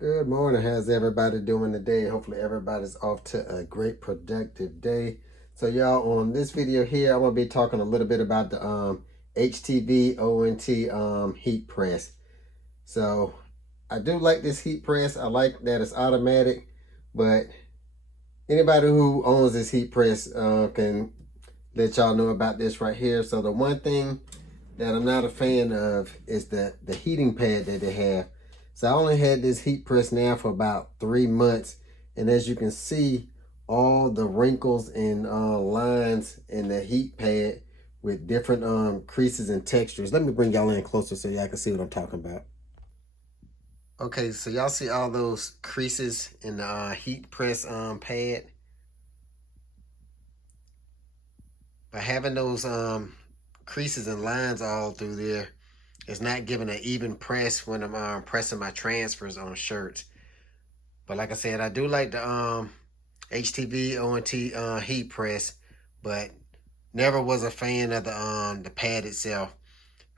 Good morning. How's everybody doing today? Hopefully everybody's off to a great productive day. So y'all, on this video here, I'm gonna be talking a little bit about the HTVRONT heat press. So I do like this heat press. I like that it's automatic, but anybody who owns this heat press can let y'all know about this right here. So the one thing that I'm not a fan of is the heating pad that they have. So I only had this heat press now for about 3 months, and as you can see, all the wrinkles and lines in the heat pad with different creases and textures. Let me bring y'all in closer so y'all can see what I'm talking about. Okay, so y'all see all those creases in the heat press pad? By having those creases and lines all through there, it's not giving an even press when I'm pressing my transfers on shirts. But like I said, I do like the HTVRONT heat press, but never was a fan of the pad itself.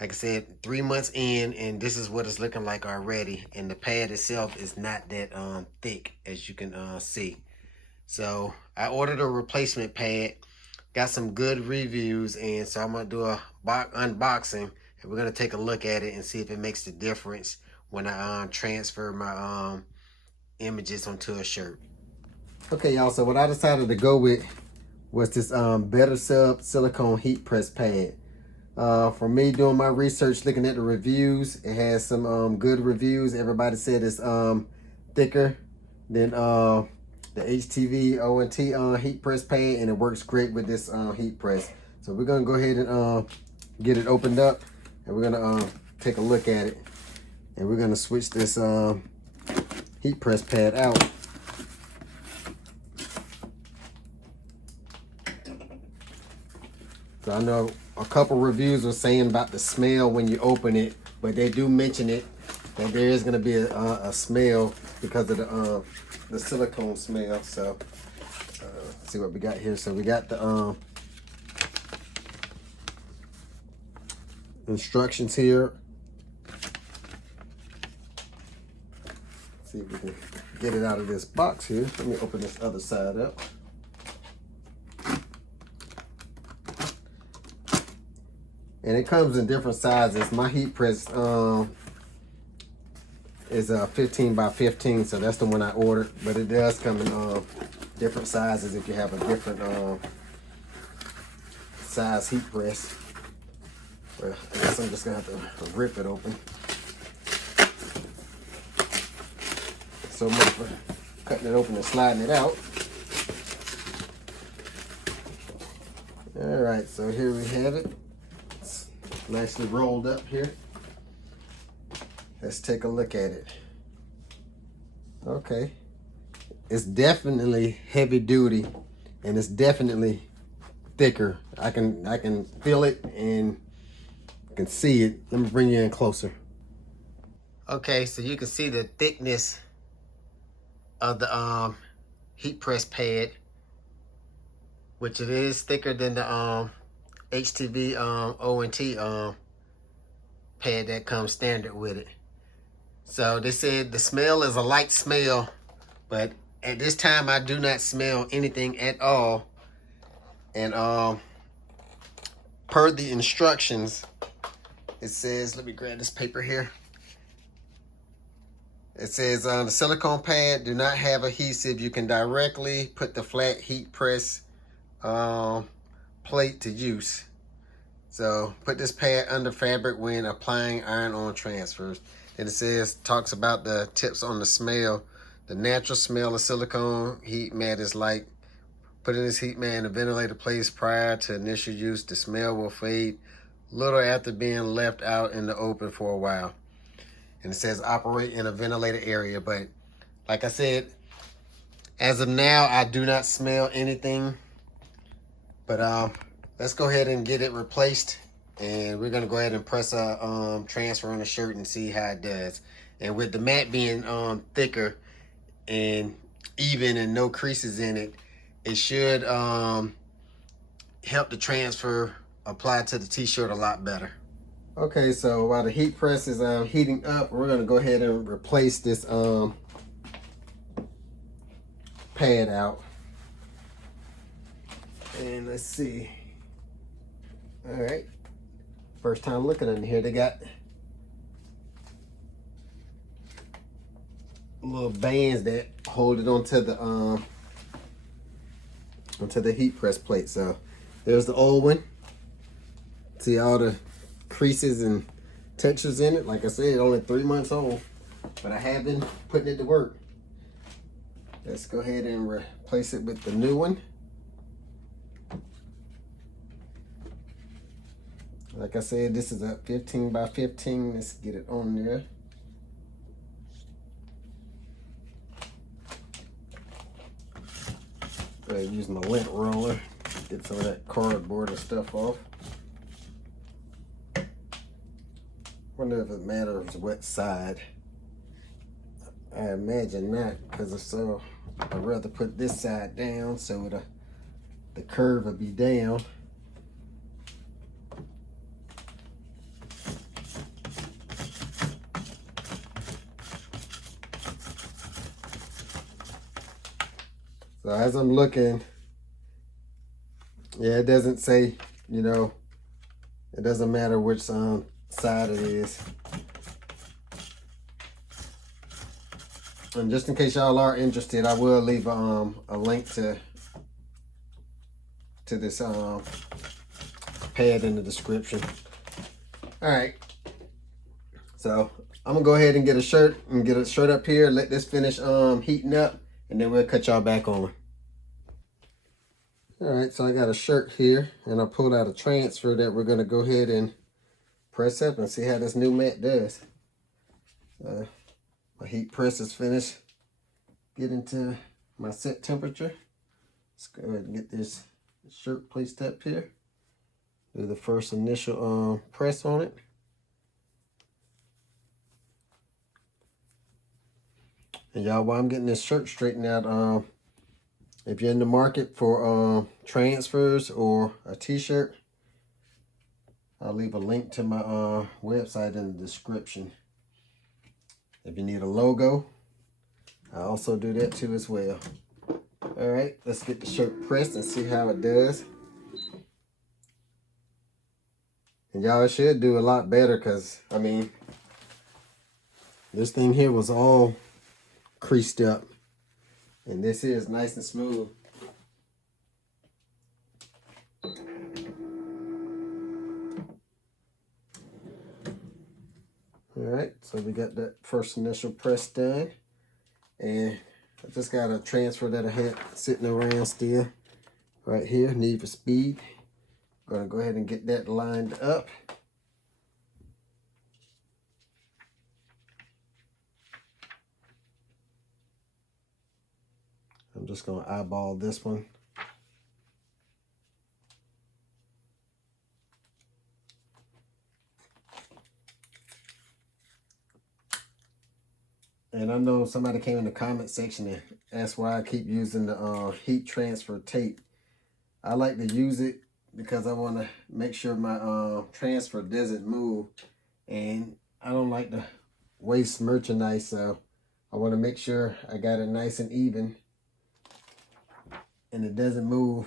Like I said, 3 months in, and this is what it's looking like already. And the pad itself is not that thick, as you can see. So I ordered a replacement pad. Got some good reviews, and so I'm gonna do a unboxing, and we're gonna take a look at it and see if it makes the difference when I transfer my images onto a shirt. Okay, y'all. So what I decided to go with was this BetterSub Silicone Heat Press Pad. For me doing my research, looking at the reviews, it has some good reviews. Everybody said it's thicker than the HTVRONT heat press pad, and it works great with this heat press. So we're gonna go ahead and get it opened up, and we're gonna take a look at it, and we're gonna switch this heat press pad out. So I know a couple reviews are saying about the smell when you open it, but they do mention it that there is gonna be a smell because of the silicone smell. So let's see what we got here. So we got the instructions here. Let's see if we can get it out of this box here. Let me open this other side up. And it comes in different sizes. My heat press is 15 by 15, so that's the one I ordered. But it does come in different sizes if you have a different size heat press. Well, I guess I'm just gonna have to rip it open. So much for cutting it open and sliding it out. All right, so here we have it. It's nicely rolled up here. Let's take a look at it. Okay. It's definitely heavy duty, and it's definitely thicker. I can feel it and I can see it. Let me bring you in closer. Okay, so you can see the thickness of the heat press pad, which it is thicker than the HTVRONT pad that comes standard with it. So they said the smell is a light smell, but at this time I do not smell anything at all. And per the instructions, it says, let me grab this paper here. It says the silicone pad do not have adhesive. You can directly put the flat heat press plate to use. So put this pad under fabric when applying iron-on transfers. And it says, talks about the tips on the smell. The natural smell of silicone heat mat is like putting this heat mat in a ventilated place prior to initial use. The smell will fade little after being left out in the open for a while. And it says operate in a ventilated area. But like I said, as of now, I do not smell anything. But let's go ahead and get it replaced. And we're gonna go ahead and press a transfer on the shirt and see how it does. And with the mat being thicker and even and no creases in it, it should help the transfer apply to the t-shirt a lot better. Okay, so while the heat press is heating up, we're gonna go ahead and replace this pad out. And let's see. All right. First time looking in here, they got little bands that hold it onto the heat press plate. So there's the old one. See all the creases and textures in it. Like I said, only 3 months old, but I have been putting it to work. Let's go ahead and replace it with the new one. Like I said, this is a 15 by 15. Let's get it on there. Go ahead and use my lint roller. Get some of that cardboard and stuff off. Wonder if it matters what side. I imagine not, because if so, I'd rather put this side down so the curve will be down. So as I'm looking, yeah, it doesn't say, you know, it doesn't matter which side it is. And just in case y'all are interested, I will leave a link to this pad in the description. All right, so I'm gonna go ahead and get a shirt up here, let this finish heating up, and then we'll cut y'all back on. All right, so I got a shirt here, and I pulled out a transfer that we're gonna go ahead and press up and see how this new mat does. My heat press is finished. Get into my set temperature. Let's go ahead and get this shirt placed up here. Do the first initial press on it. And y'all, while I'm getting this shirt straightened out, if you're in the market for transfers or a t-shirt, I'll leave a link to my website in the description. If you need a logo, I also do that too as well. All right, let's get the shirt pressed and see how it does. And y'all, it should do a lot better, because I mean, this thing here was all creased up, and this here is nice and smooth. All right, so we got that first initial press done, and I just got a transfer that I had sitting around still right here, Need for Speed. I'm gonna go ahead and get that lined up. I'm just gonna eyeball this one. And I know somebody came in the comment section and asked why I keep using the heat transfer tape. I like to use it because I want to make sure my transfer doesn't move, and I don't like to waste merchandise, so I want to make sure I got it nice and even and it doesn't move,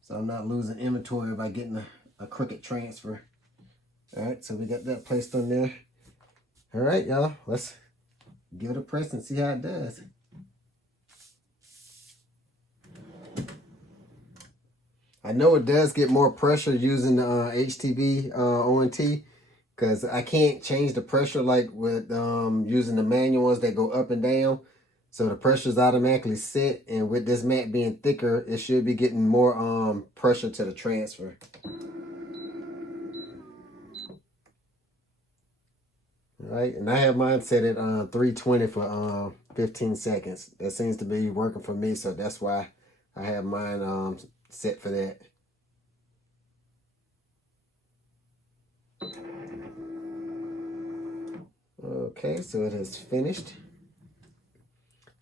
so I'm not losing inventory by getting a crooked transfer. All right, so we got that placed on there. All right, y'all, let's give it a press and see how it does. I know it does get more pressure using the HTVRONT, because I can't change the pressure like with using the manual ones that go up and down. So the pressure is automatically set, and with this mat being thicker, it should be getting more pressure to the transfer. Right, and I have mine set at 320 for 15 seconds. That seems to be working for me, so that's why I have mine set for that. Okay, so it has finished.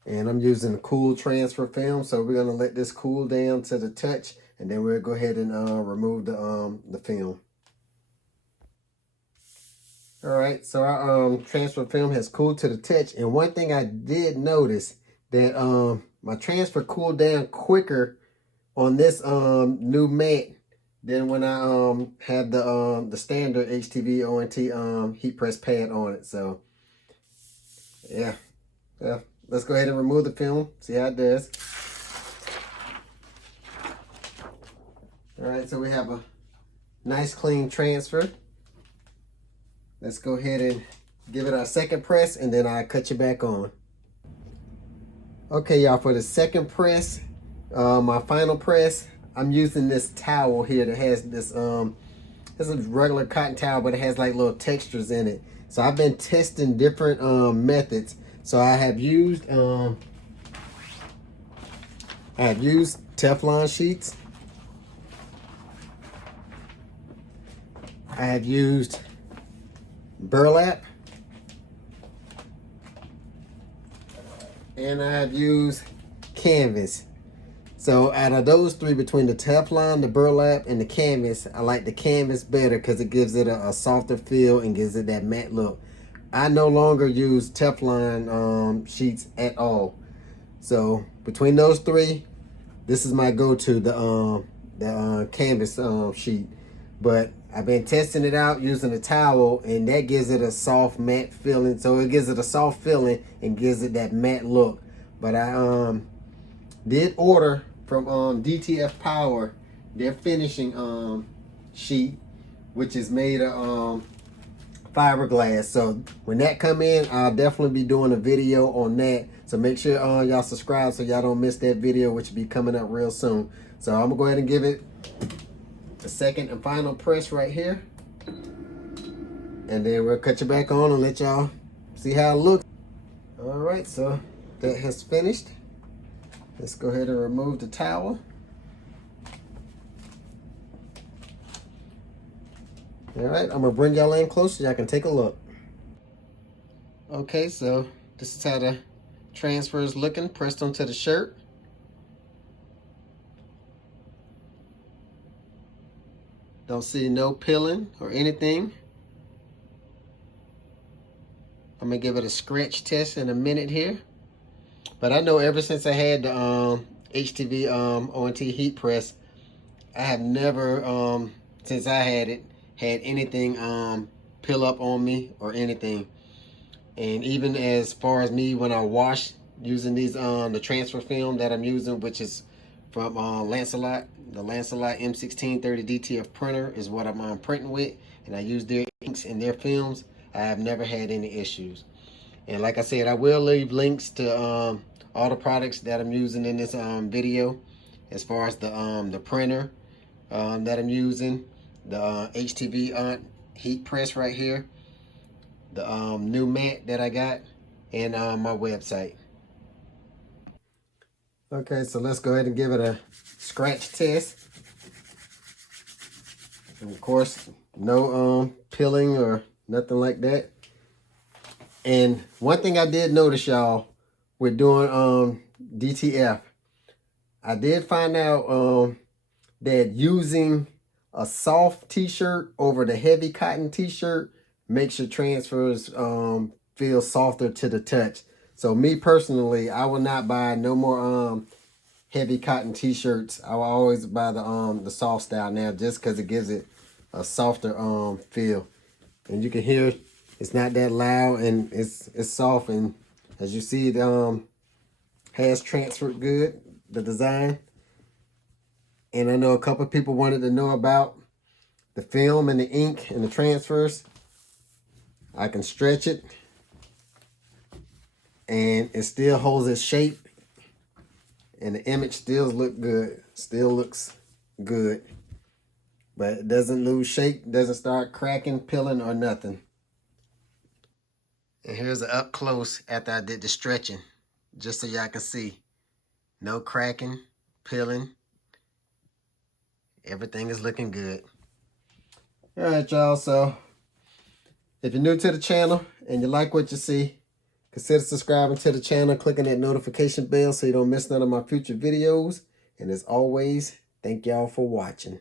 And I'm using cool transfer film, so we're gonna let this cool down to the touch, and then we'll go ahead and remove the film. All right, so our transfer film has cooled to the touch, and one thing I did notice, that my transfer cooled down quicker on this new mat than when I had the standard HTVRONT heat press pad on it. So yeah, let's go ahead and remove the film, see how it does. All right, so we have a nice clean transfer. Let's go ahead and give it our second press, and then I'll cut you back on. Okay, y'all, for the second press, my final press, I'm using this towel here that has this, it's a regular cotton towel, but it has like little textures in it. So I've been testing different methods. So I have used Teflon sheets. I have used burlap. And I have used canvas. So out of those three, between the Teflon, the burlap, and the canvas, I like the canvas better because it gives it a softer feel and gives it that matte look. I no longer use Teflon sheets at all. So between those three, this is my go-to, the canvas sheet. But I've been testing it out using a towel, and that gives it a soft matte feeling. So it gives it a soft feeling and gives it that matte look. But I did order from DTF Power their finishing sheet, which is made of fiberglass. So when that come in, I'll definitely be doing a video on that. So make sure y'all subscribe so y'all don't miss that video, which will be coming up real soon. So I'm gonna go ahead and give it the second and final press right here, and then we'll cut you back on and let y'all see how it looks. All right, so that has finished. Let's go ahead and remove the towel. All right, I'm gonna bring y'all in close so y'all can take a look. Okay, so this is how the transfer is looking, pressed onto the shirt. Don't see no pilling or anything. I'm gonna give it a scratch test in a minute here. But I know ever since I had the HTVRONT heat press, I have never, since I had it, had anything peel up on me or anything. And even as far as me, when I wash using these, the transfer film that I'm using, which is from Lancelot, the Lancelot M1630 DTF printer is what I'm printing with, and I use their inks and their films. I have never had any issues. And like I said, I will leave links to all the products that I'm using in this video, as far as the printer that I'm using, the HTV heat press right here, the new mat that I got, and my website. Okay, so let's go ahead and give it a scratch test. And of course, no peeling or nothing like that. And one thing I did notice, y'all, with doing DTF, I did find out that using a soft t-shirt over the heavy cotton t-shirt makes your transfers feel softer to the touch. So me personally, I will not buy no more heavy cotton t-shirts. I will always buy the soft style now, just because it gives it a softer feel. And you can hear it's not that loud, and it's soft, and as you see, it has transferred good, the design. And I know a couple of people wanted to know about the film and the ink and the transfers. I can stretch it, and it still holds its shape, and the image still looks good, but it doesn't lose shape, doesn't start cracking, peeling, or nothing. And here's an up close after I did the stretching, just so y'all can see. No cracking, peeling. Everything is looking good. All right, y'all, so if you're new to the channel and you like what you see, consider subscribing to the channel, clicking that notification bell so you don't miss none of my future videos. And as always, thank y'all for watching.